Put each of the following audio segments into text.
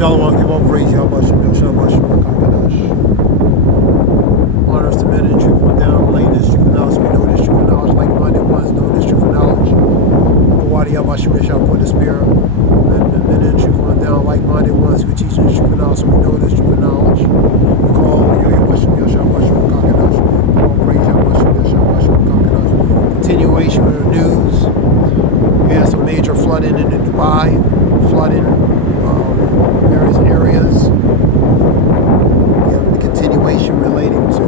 Shalom, give all praise, Yahweh Shem, Shalom, honors to men and truth, down, relating this truth and knowledge. We know this truth and knowledge, like-minded ones know this truth and knowledge. Wadi Yahweh Shem, shall put the spirit, and men and truth down, like-minded ones who teach this truth and knowledge, so we know this truth and knowledge. We call Yahweh Shem, Yahweh Shem, give all praise, Yahweh Shem, Shalom, continuation of the news. We had some major flooding in Dubai, flooding various areas. We have the continuation relating to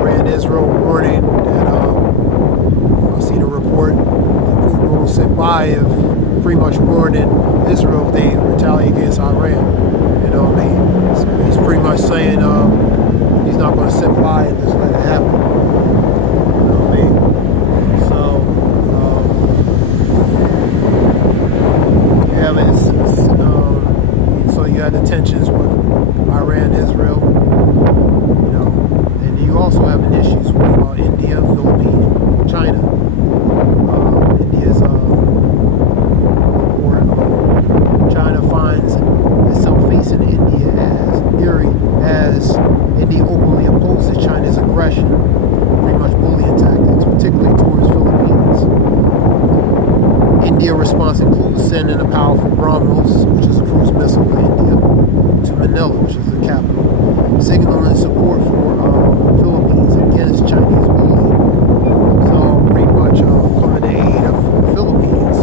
Iran, Israel, warning that I've seen a report that Putin will sit by if pretty much warning Israel if they retaliate against Iran. You know what I mean? So he's pretty much saying he's not going to sit by and just let it happen. You know what I mean? So you had the tensions with Iran, Israel, you know, and you also have issues with India, Philippines, China. India's report, China finds itself facing India as India openly opposes China's aggression, pretty much bullying tactics, particularly towards Philippines. India response includes sending a powerful BrahMos, which is a cruise missile for India, to Manila, which is the capital, signaling support for Philippines against Chinese bullying. So pretty much coming to aid of the Philippines.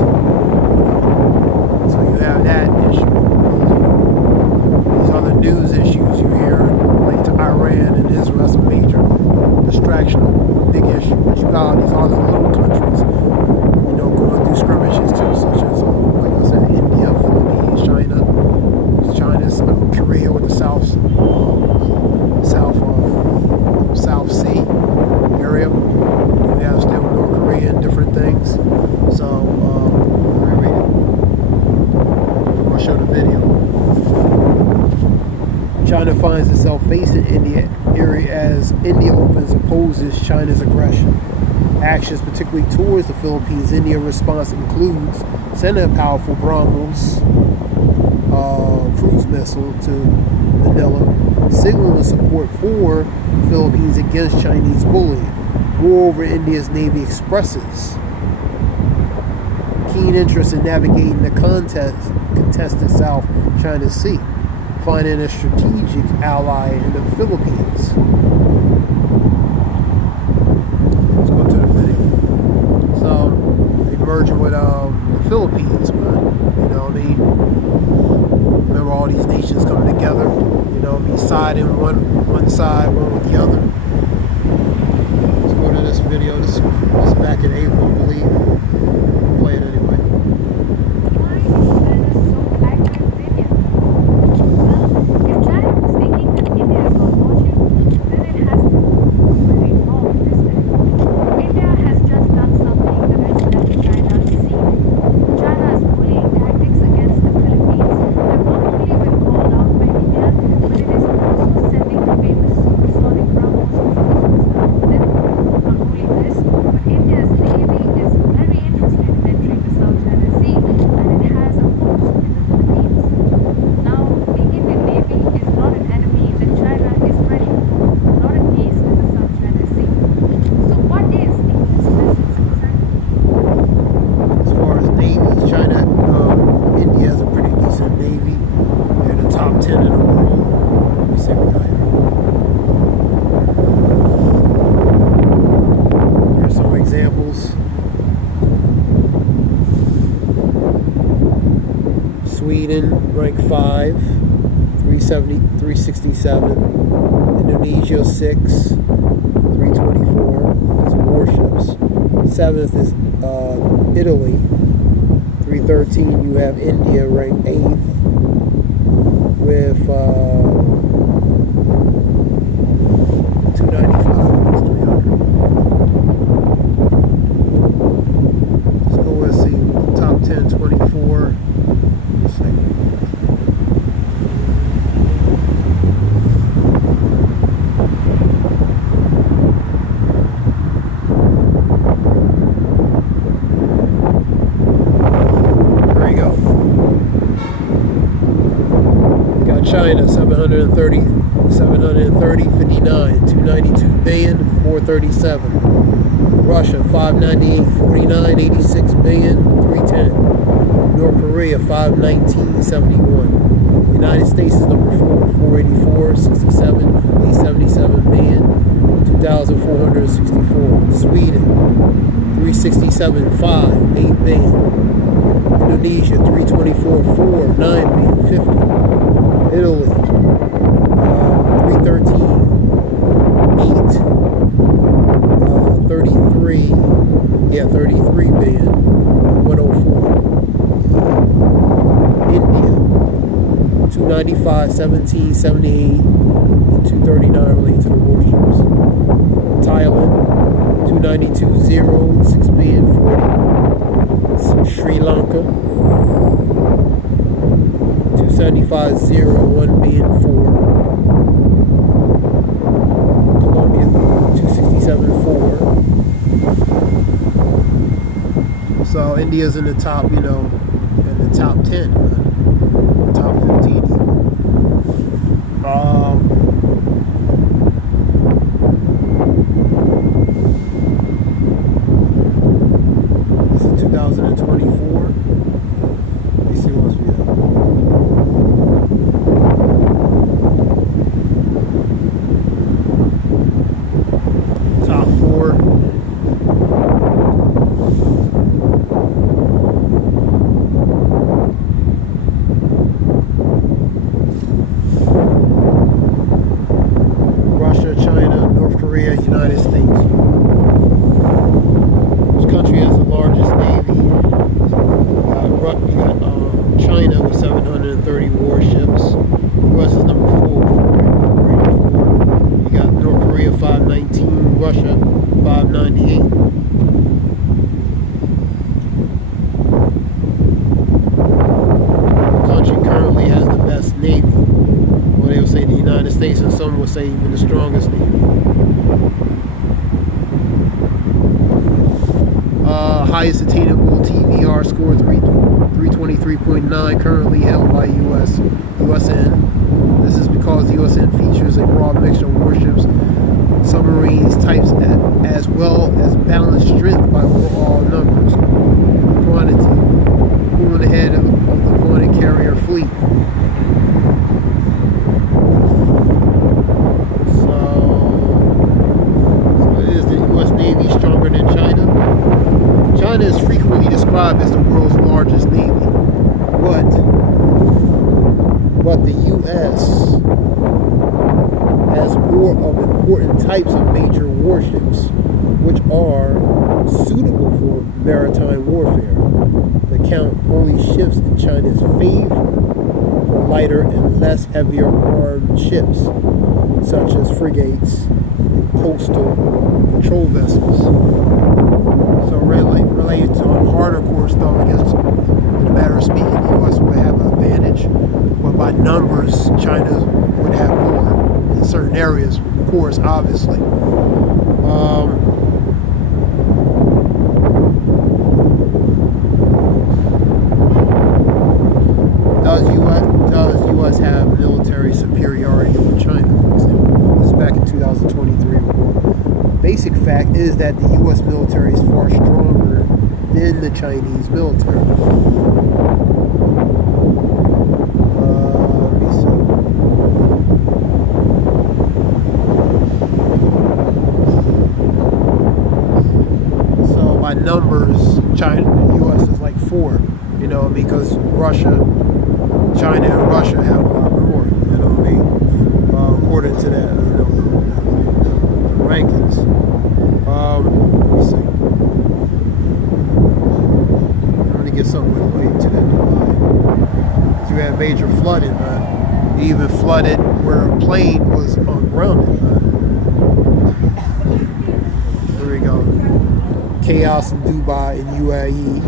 So you have that issue. These other news issues you hear related to Iran and Israel, that's a major distraction, big issue. But you got these other little countries, going through skirmishes too, such as, like I said, India, Philippines, China's Korea with the South Sea area. We have still North Korea and different things. So, reread it. I'll show the video. China finds itself facing India area as India opposes China's aggression. Actions, particularly towards the Philippines. India response includes sending a powerful BrahMos cruise missile to Manila, signaling support for the Philippines against Chinese bullying. Moreover, India's Navy expresses keen interest in navigating the contested South China Sea, finding a strategic ally in the Philippines. Merging with the Philippines, but you know what I mean. Remember all these nations coming together, you know, be siding one side, one with the other. Let's go to this video. This is back in April, I believe. I'll play it anyway. Sweden ranked 5, 367. Indonesia 6, 324. It's warships. 7th is Italy, 313. You have India ranked 8th with 295. That's 300. Let's go and see top 10, 24. There you go. China, 730, 59, 292 billion, 437. Russia, 598, 49, 86 billion, 310. North Korea, 519, 71. United States is number 4, 484, 67, 877 billion, 2,464. Sweden, 367, 5, 8 billion. Indonesia, 324, 4, 9 billion, 50. Italy, 313, 8, 33, 33 billion, 104. India, 295, 17, 78, and 239 related to the warships. Thailand, 292, 0, 6 billion, 40. Sri Lanka, 275, 0, 1 billion, 4. Colombia, 267, 4. So India's in the top, in the top 10, top 15 even. This is 2024. Let me see what else we have. Top 4. Russia, China, North Korea, United States. Which country has the largest navy? You got China with 730 warships. US is number 4, 484. You got North Korea, 519. Russia, 598. The country currently has the best navy. Well, they would say the United States, and some would say even the strongest navy. Highest attainable TVR score, 323.9, currently held by USN. This is because the USN features a broad mixture of warships, submarines, types, as well as balanced strength by overall numbers and quantity, pulling ahead of the foreign carrier fleet. So is the U.S. Navy stronger than China? China is frequently described as the world's largest navy, but the U.S. has more of important types of major warships, which are suitable for maritime warfare. The count only shifts in China's favor for lighter and less heavier armed ships, such as frigates and coastal patrol vessels. So related to harder core stuff, I guess, in a matter of speaking, the U.S. would have an advantage, but by numbers, China would have more in certain areas, of course, obviously. Does U.S. have military superiority over China, for example? This is back in 2023 report. Basic fact is that the U.S. military is far stronger than the Chinese military. Let me see. So by numbers, the U.S. is like 4, because China and Russia have a lot more, according to that, the rankings. Let me see. I'm going to get something related to that Dubai. You had major flooding, man. It even flooded where a plane was ungrounded, man. There we go. Chaos in Dubai and UAE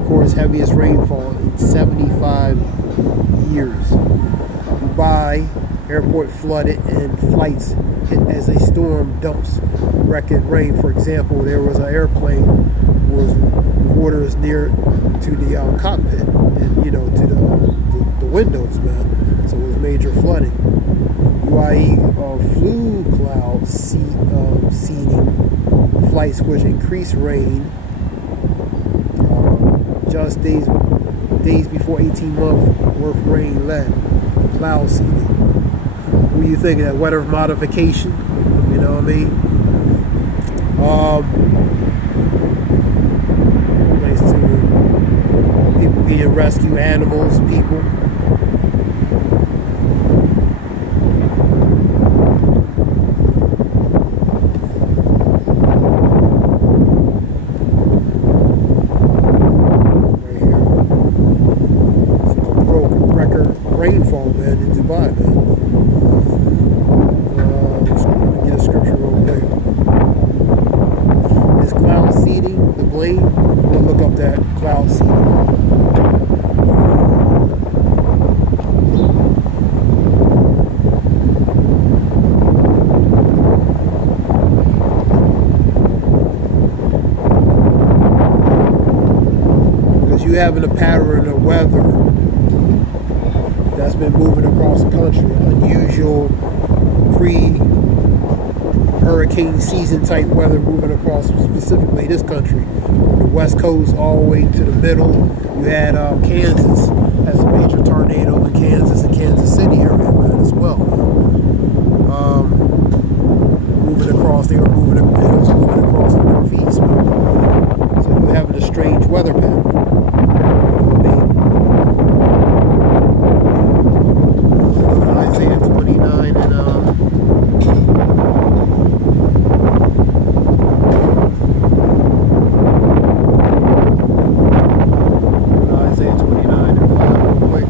records heaviest rainfall in 75 years. Dubai airport flooded and flights hit as a storm dumps record rain. For example, there was an airplane was water is near to the cockpit and to the windows, man. So it was major flooding. UIE flu cloud seeding flights which increased rain just days before 18-month worth rain led cloud seeding. What do you think of that? Weather modification? You know what I mean? Nice to people being rescue animals, people. Rainfall, man, in Dubai, man. Let's get a scripture real quick. Is cloud seeding the blame? We'll look up that cloud seeding. Because you having a pattern of weather that's been moving across the country. Unusual pre-hurricane season type weather moving across specifically this country. From the west coast all the way to the middle. You had Kansas has a major tornado in Kansas and Kansas City area, man, as well. Moving across, it was moving across the northeast, man. So you're having a strange weather pattern. Isaiah 29 and Isaiah 29 and 5 real quick.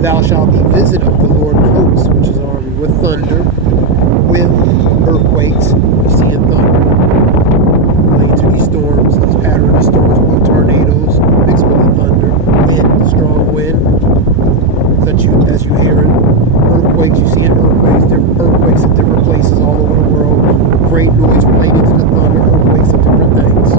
Thou shalt be visited of the Lord of hosts, which is armed with thunder, with earthquakes. You're seeing thunder relating to these storms, these pattern of storms with tornadoes, mixed with the thunder, wind, strong wind. As you hear it, earthquakes. You see earthquakes. There are earthquakes at different places all over the world. Great noise related to the thunder, earthquakes, and different things.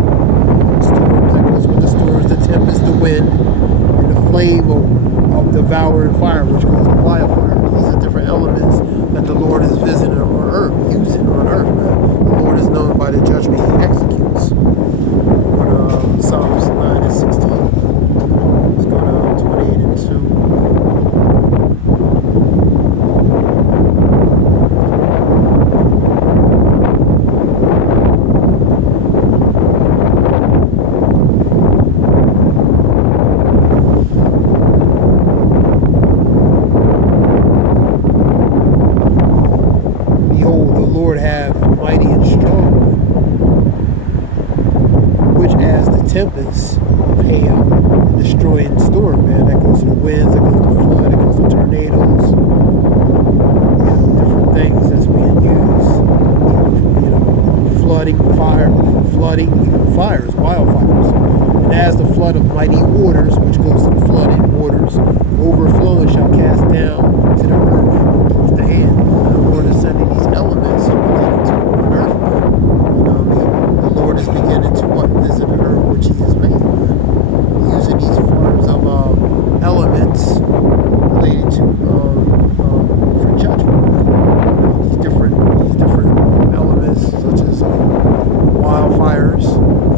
Storms, that goes with the storms, the tempest, the wind, and the flame of devouring fire, which goes to wildfire. These are different elements that the Lord is visiting on earth, using on earth, man. The Lord is known by the judgment he executes. Psalms 9 and 16. Let's go to 28 and 2. Tempest of hail and destroying storm, man. That goes to the winds, that goes to flood, that goes to tornadoes, different things that's being used, flooding, even fires, wildfires. And as the flood of mighty waters, which goes to the flooded waters, overflowing shall cast down to the earth with the hand. And the Lord is sending these elements related to on earth, man. You know what I mean? The Lord is beginning to visit the earth which he has made, man. Using these forms of elements related to for judgment, man. These different elements such as wildfires,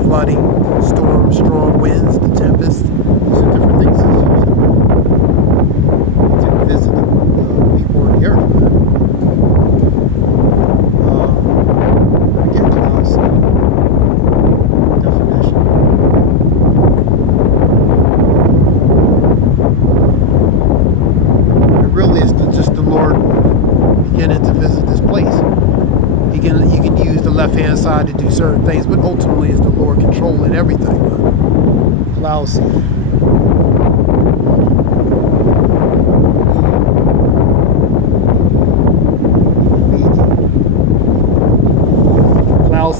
flooding, storms, strong winds, the tempest. These are different things he's using, man, to visit the people on the earth, man. Again, clouds. You can use the left-hand side to do certain things, but ultimately it's the Lord controlling everything. Cloud seed.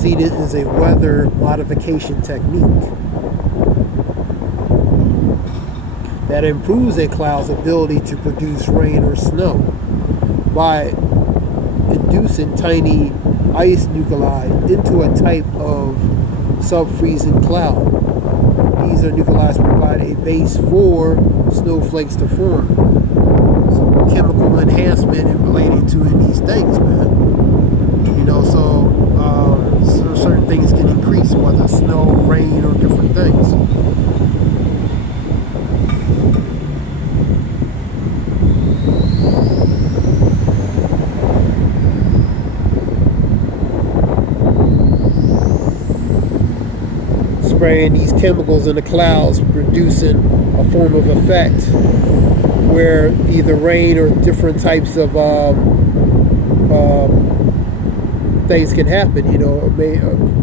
seeding is a weather modification technique that improves a cloud's ability to produce rain or snow by inducing tiny ice nuclei into a type of sub-freezing cloud. These are nuclei that provide a base for snowflakes to form. So chemical enhancement and relating to these things, man. You know, so certain things can increase, whether snow, rain, or different things. Spraying these chemicals in the clouds, producing a form of effect where either rain or different types of things can happen. You know,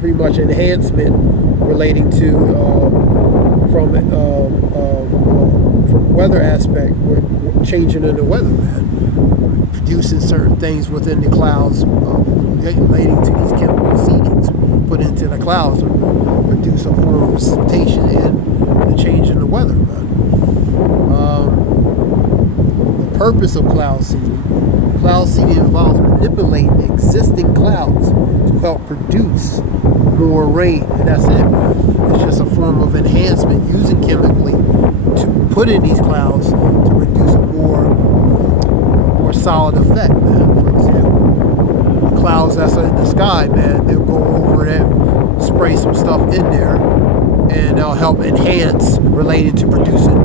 pretty much enhancement relating to from weather aspect, we're changing in the weather, man. Producing certain things within the clouds relating to these chemical seedings put into the clouds to produce a form of precipitation and the change in the weather, man. The purpose of cloud seeding. Cloud seeding involves manipulating existing clouds to help produce more rain, and that's it, man. It's just a form of enhancement using chemically to put in these clouds to produce a more solid effect, man. For example, the clouds that's in the sky, man, they'll go over that, spray some stuff in there, and they'll help enhance related to producing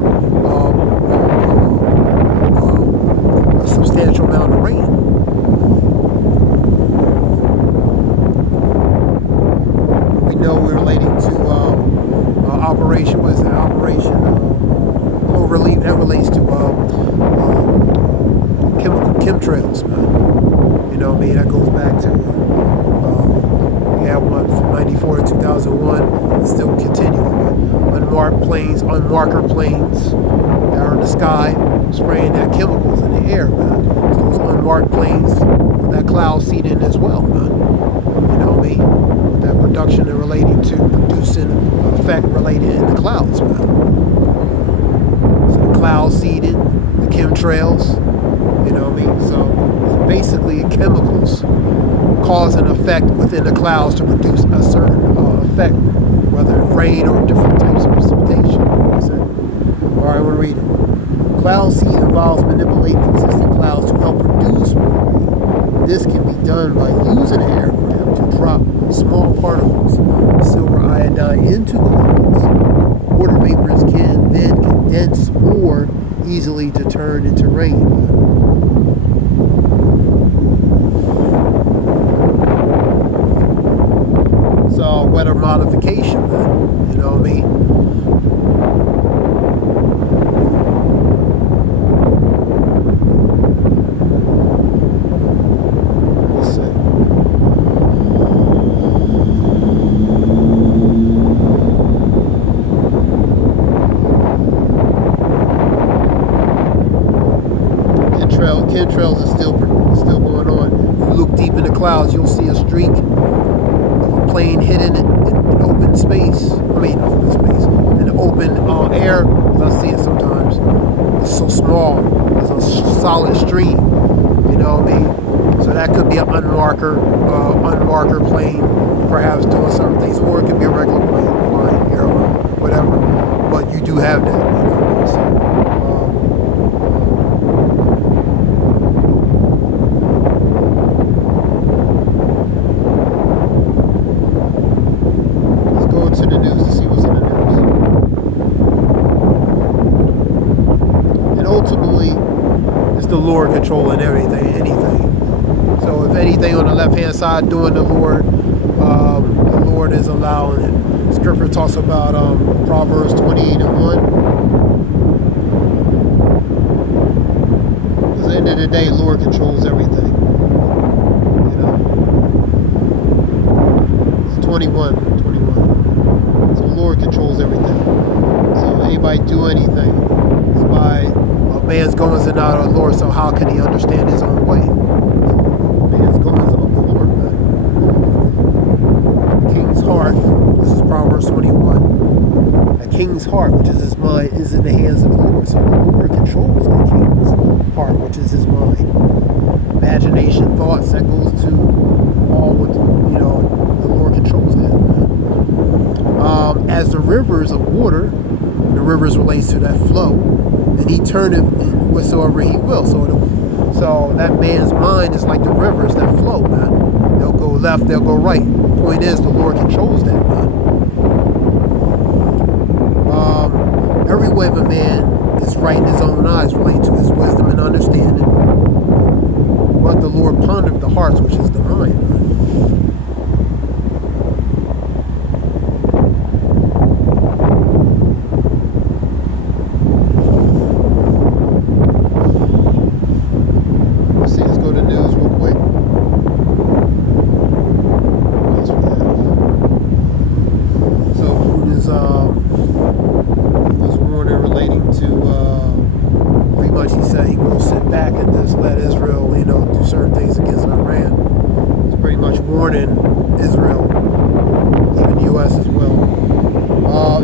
a substantial amount of rain. We know we're relating to Operation Cloverleaf. That relates to chemtrails, man. You know what I mean? That goes back to we had one from '94 to 2001. It's still continuing. Unmarker planes that are in the sky, spraying that chemicals in the air, man. So those unmarked planes, that cloud seeding as well, man. You know what I mean? With that production and relating to producing effect related in the clouds, man. So the cloud seeding, the chemtrails. You know what I mean? So it's basically chemicals cause an effect within the clouds to produce a certain effect, whether rain or different types of precipitation. All right, I'm going to read it. Cloud seed involves manipulating existing clouds to help produce more rain. This can be done by using an aircraft to drop small particles of silver iodine into clouds. Water vapors can then condense more easily to turn into rain. Weather modification, man. You know what I mean? Let's see. Chemtrails is still going on. You look deep in the clouds, you'll see a streak plane hitting it in open space. In the open air. I see it sometimes. It's so small. It's a solid stream. You know what I mean? So that could be an unmarker plane, perhaps doing certain things, or it could be a regular plane flying, airline, whatever. But you do have that. You know, so, to the news to see what's in the news. And ultimately, it's the Lord controlling anything. So if anything on the left-hand side doing the Lord is allowing it. Scripture talks about Proverbs 28:1. At the end of the day, Lord controls everything. You know? It's 21. So the Lord controls everything. So anybody do anything is by a man's goings and out of the Lord. So how can he understand his own way? Man's goings of the Lord, man. heart, this is Proverbs 21, a king's heart, which is his mind, is in the hands of the Lord. So the Lord controls the king's heart, which is his mind. Imagination, thoughts, that goes to all what, the Lord controls that. As the rivers of water, the rivers relates to that flow, and he turneth whatsoever he will. So that man's mind is like the rivers that flow, man. They'll go left, they'll go right. Point is, the Lord controls that, man. Every way of a man is right in his own eyes, relating to his wisdom and understanding. But the Lord pondereth the hearts, which is the mind, man.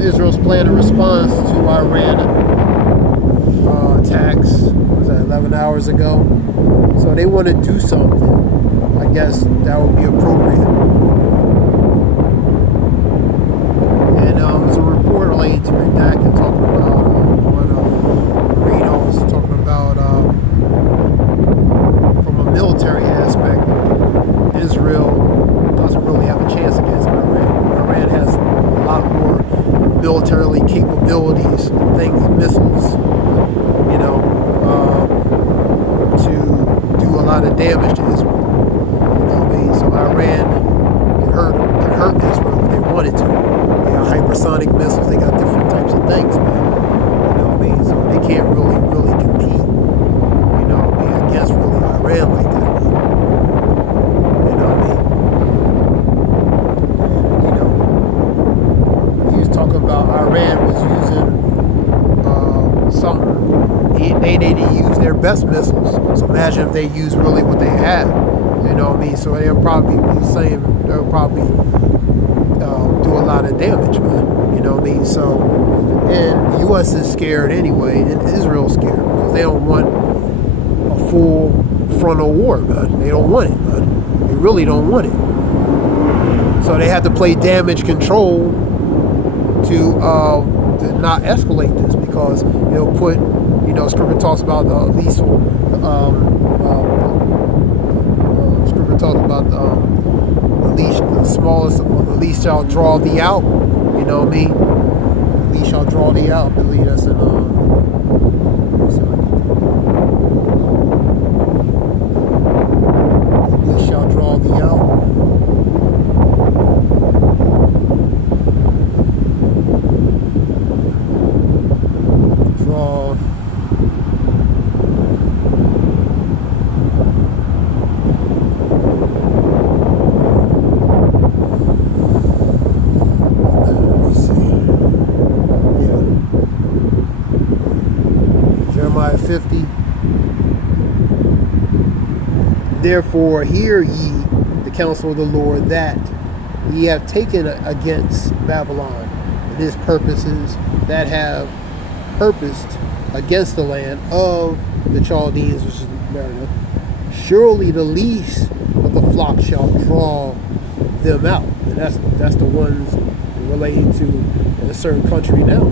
Israel's plan in response to Iran attacks, was that 11 hours ago? So they want to do something. I guess that would be appropriate. And there's a report related to it that talking about Reno's talking about from a military aspect, Israel doesn't really have a chance against Iran. Iran has a lot more militarily capabilities, things, missiles, to do a lot of damage to Israel. You know what I mean? So Iran can hurt Israel if they wanted to. They got hypersonic missiles, they got different types of things, man. You know what I mean? So they can't really compete, against really Iran like that, man. You know what I mean? Talking about Iran was using something. They didn't use their best missiles. So imagine if they use really what they have. You know what I mean? So they'll probably be saying they'll probably do a lot of damage, man. You know what I mean? So, and the U.S. is scared anyway, and Israel's scared because they don't want a full frontal war, man. They don't want it, man. They really don't want it. So they have to play damage control to not escalate this, because it'll put, Scripture talks about the lethal, Scripture talks about the smallest, the least shall draw thee out, you know what I mean? The least shall draw thee out, I believe that's in, the least shall draw thee out. Jeremiah 50. Therefore hear ye the counsel of the Lord, that ye have taken against Babylon, and his purposes that have purposed against the land of the Chaldeans, which is Marinah. Surely the least of the flock shall draw them out. And that's the ones relating to a certain country now.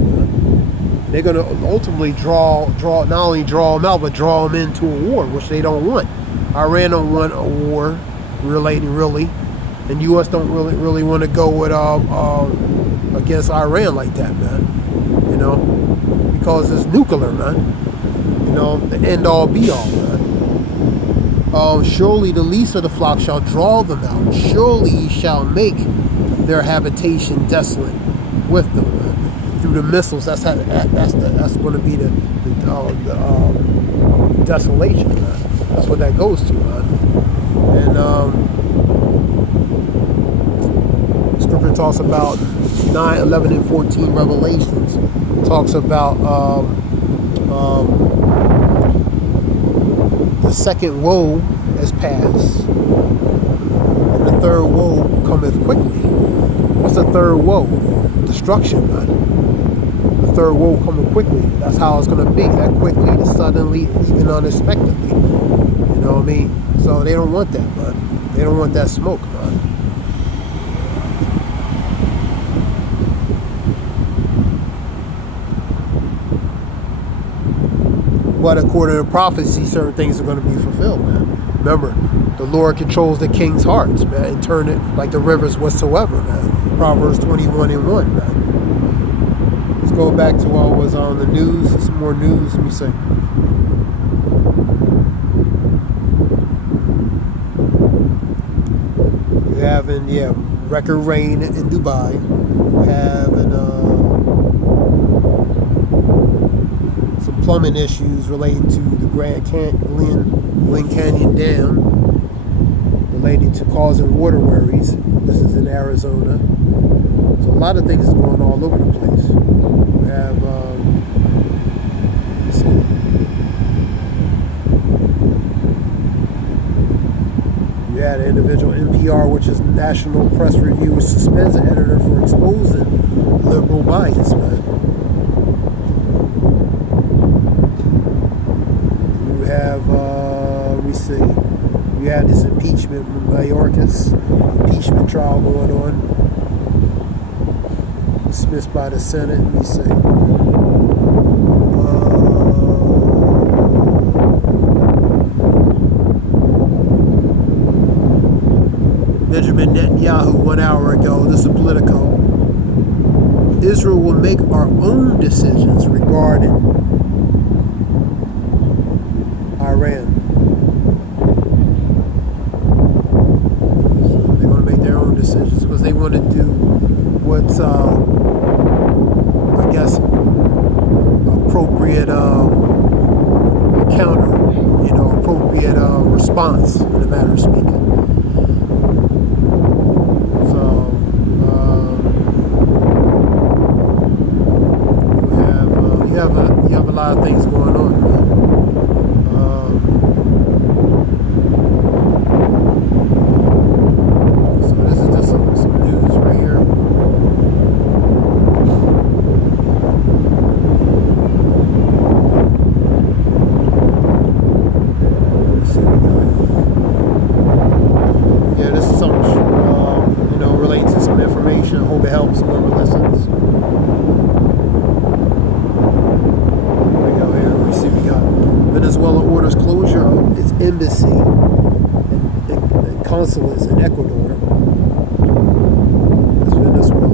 They're going to ultimately draw not only draw them out, but draw them into a war, which they don't want. Iran don't want a war relating really, and U.S. don't really want to go with against Iran like that, man. Because it's nuclear, man. The end all be all, man. Surely the least of the flock shall draw them out. Surely ye shall make their habitation desolate with them, man. Through the missiles, that's going to be the desolation, man. That's what that goes to, man. And Scripture talks about 9, 11, and 14 Revelations. Talks about the second woe has passed, and the third woe cometh quickly. a third woe, destruction, man. The third woe coming quickly. That's how it's gonna be. That quickly, suddenly, even unexpectedly. You know what I mean? So they don't want that, man. They don't want that smoke, man. But according to prophecy, certain things are going to be fulfilled, man. Remember, the Lord controls the king's hearts, man, and turn it like the rivers whatsoever, man. Proverbs 21:1, man. Let's go back to what was on the news. Some more news. Let me see. You're having, record rain in Dubai. You're having some plumbing issues relating to the Glen Canyon Dam, relating to causing water worries. This is in Arizona. So a lot of things is going all over the place. We have, let's see. You had an individual NPR, which is National Press Review, suspends an editor for exposing liberal bias, man. You have, let me see. You had this impeachment, Mayorkas impeachment trial going on. Dismissed by the Senate. Let me see. Benjamin Netanyahu 1 hour ago. This is Politico. Israel will make our own decisions regarding Iran. So they're going to make their own decisions because they want to do what's, I guess, appropriate counter, appropriate response in the matter of speaking. You have a lot of things going on, man. So this is just some news right here. Let's see what we got. Yeah, this is something relates to some information. I hope it helps whoever listens. Venezuela orders closure of its embassy and consulates in Ecuador. That's Venezuela.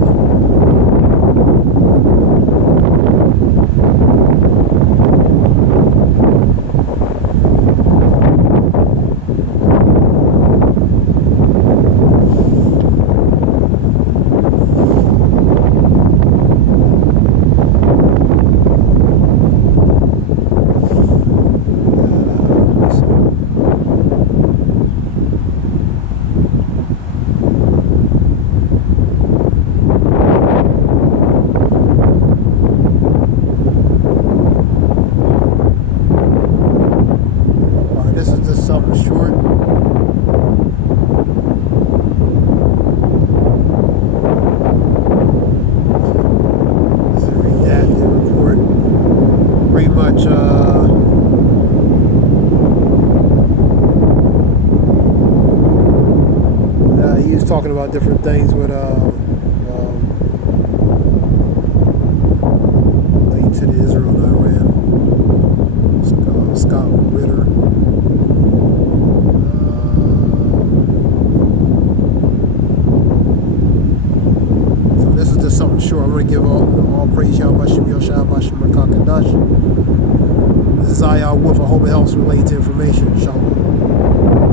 Something short. This is a redacted report. Pretty much, he was talking about different things with relating to the Israel and Iran. Scott Ritter. Something short. I want to give all praise y'all Bashim Yoshua Bashim Makakadash. This is Ayah Wolf. I hope it helps relate to information. Shalom.